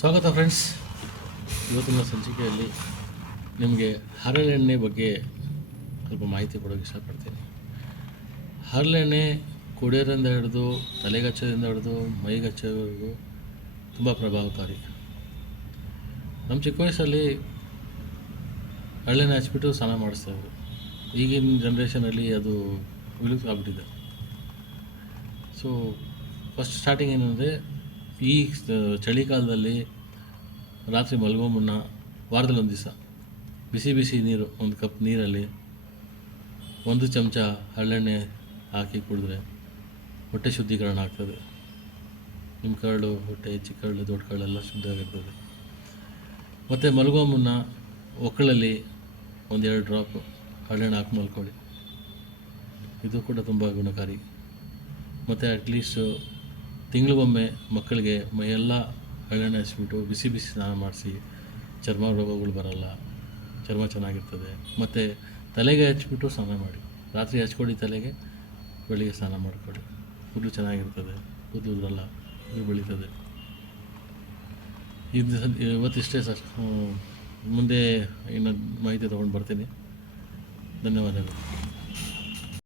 ಸ್ವಾಗತ ಫ್ರೆಂಡ್ಸ್. ಇವತ್ತಿನ ಸಂಚಿಕೆಯಲ್ಲಿ ನಿಮಗೆ ಹರಳೆಣ್ಣೆ ಬಗ್ಗೆ ಸ್ವಲ್ಪ ಮಾಹಿತಿ ಕೊಡೋಕ್ಕೆ ಇಷ್ಟಪಡ್ತೀನಿ. ಹರಳೆಣ್ಣೆ ಕುಡಿಯೋದ್ರಿಂದ ಹಿಡಿದು ತಲೆಗೆ ಹಚ್ಚೋದ್ರಿಂದ ಹಿಡಿದು ಮೈಗೆ ಹಚ್ಚೋವರೆಗೂ ತುಂಬ ಪ್ರಭಾವಕಾರಿ. ನಮ್ಮ ಚಿಕ್ಕ ವಯಸ್ಸಲ್ಲಿ ಹರಳೆಣ್ಣೆ ಹಚ್ಬಿಟ್ಟು ಸ್ನಾನ ಮಾಡಿಸ್ತಾಯಿದ್ರು. ಈಗಿನ ಜನ್ರೇಷನಲ್ಲಿ ಅದು ವಿಲುಪ್ತ ಆಗ್ಬಿಟ್ಟಿದೆ. ಸೊ ಫಸ್ಟ್ ಸ್ಟಾರ್ಟಿಂಗ್ ಏನಂದರೆ, ಈ ಚಳಿಗಾಲದಲ್ಲಿ ರಾತ್ರಿ ಮಲಗೋ ಮುನ್ನ ವಾರದಲ್ಲಿ ಒಂದು ದಿವಸ ಬಿಸಿ ನೀರು, ಒಂದು ಕಪ್ ನೀರಲ್ಲಿ 1 ಚಮಚ ಹರಳೆಣ್ಣೆ ಹಾಕಿ ಕುಡಿದ್ರೆ ಹೊಟ್ಟೆ ಶುದ್ಧೀಕರಣ ಆಗ್ತದೆ. ನಿಮ್ಮ ಕರಳು, ಹೊಟ್ಟೆ, ಚಿಕ್ಕ ಕರಳು, ದೊಡ್ಡ ಕರಳೆಲ್ಲ ಶುದ್ಧ ಆಗಿರ್ತದೆ. ಮತ್ತು ಮಲಗೋ ಮುನ್ನ ಒಕ್ಕಳಲ್ಲಿ 1-2 ಡ್ರಾಪ್ ಹರಳೆಣ್ಣೆ ಹಾಕಿ ಮಲ್ಕೊಳ್ಳಿ. ಇದು ಕೂಡ ತುಂಬ ಗುಣಕಾರಿ. ಮತ್ತು ಅಟ್ಲೀಸ್ಟು ತಿಂಗಳಿಗೊಮ್ಮೆ ಮಕ್ಕಳಿಗೆ ಮೈಯೆಲ್ಲ ಹರಳೆಣ್ಣೆ ಹಚ್ಬಿಟ್ಟು ಬಿಸಿ ಸ್ನಾನ ಮಾಡಿಸಿ, ಚರ್ಮ ರೋಗಗಳು ಬರಲ್ಲ, ಚರ್ಮ ಚೆನ್ನಾಗಿರ್ತದೆ. ಮತ್ತು ತಲೆಗೆ ಹಚ್ಬಿಟ್ಟು ಸ್ನಾನ ಮಾಡಿ, ರಾತ್ರಿ ಹಚ್ಕೊಳ್ಳಿ ತಲೆಗೆ, ಬೆಳಿಗ್ಗೆ ಸ್ನಾನ ಮಾಡ್ಕೊಳ್ಳಿ. ಕೂದಲು ಚೆನ್ನಾಗಿರ್ತದೆ, ಕೂದಲು ಉದುರಲ್ಲ, ಇದು ಬೆಳೀತದೆ. ಇವತ್ತಿಷ್ಟೇ ಸರ್. ಮುಂದೆ ಇನ್ನೊಂದು ಮಾಹಿತಿ ತೊಗೊಂಡು ಬರ್ತೀನಿ. ಧನ್ಯವಾದಗಳು.